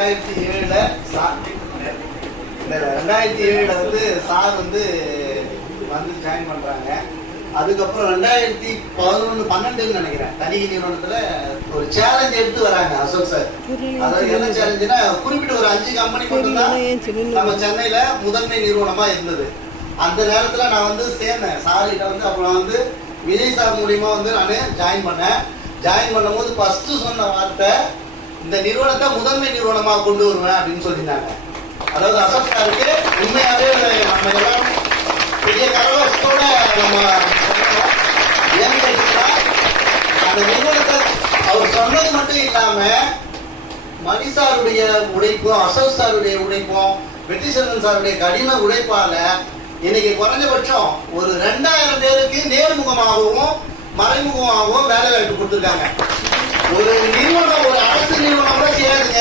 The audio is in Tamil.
2007 2007 சார் வந்து ஜாயின் பண்றாங்க. அதுக்கப்புறம் 2011-12 நினைக்கிறேன் தனிகை நிறுவனத்துல ஒரு சேலஞ்ச் எடுத்து வராங்க அசோக் சார். அதாவது என்ன சேலஞ்சுனா, குறிப்பிட்ட ஒரு 5 கம்பெனி மட்டும்தான் நம்ம சென்னையில முதன்மை நிறுவனமா இருந்தது. அந்த நேரத்துல நான் வந்து சேர்ந்தேன் சார்கிட்ட வந்து. அப்புறம் வந்து விஜய் சார் மூலியமா வந்து நான் ஜாயின் பண்ணேன். ஜாயின் பண்ணும் போது ஃபர்ஸ்ட் சொன்ன வார்த்தை, இந்த நிறுவனத்தை முதன்மை நிறுவனமா கொண்டு வருவேன் அப்படின்னு சொல்லியிருந்தாங்க. அதாவது அசோக் சாருக்கு உண்மையாவே நம்ம எல்லாம் பெரிய கரவசத்தோட நம்ம அந்த நிறுவனத்தை அவர் சொன்னது மட்டும் இல்லாம மணிசாருடைய உழைப்பும் அசோக் சாருடைய உழைப்பும் வெற்றிசெல்வன் சாருடைய கடின உழைப்பால இன்னைக்கு குறைஞ்சபட்சம் ஒரு 2000 பேருக்கு நேர்முகமாகவும் மறைமுகமாகவும் வேலை வாய்ப்பு கொடுத்துருக்காங்க. ஒரு நிறுவனம், ஒரு அரசு நிறுவனம் கூட செய்யாதுங்க.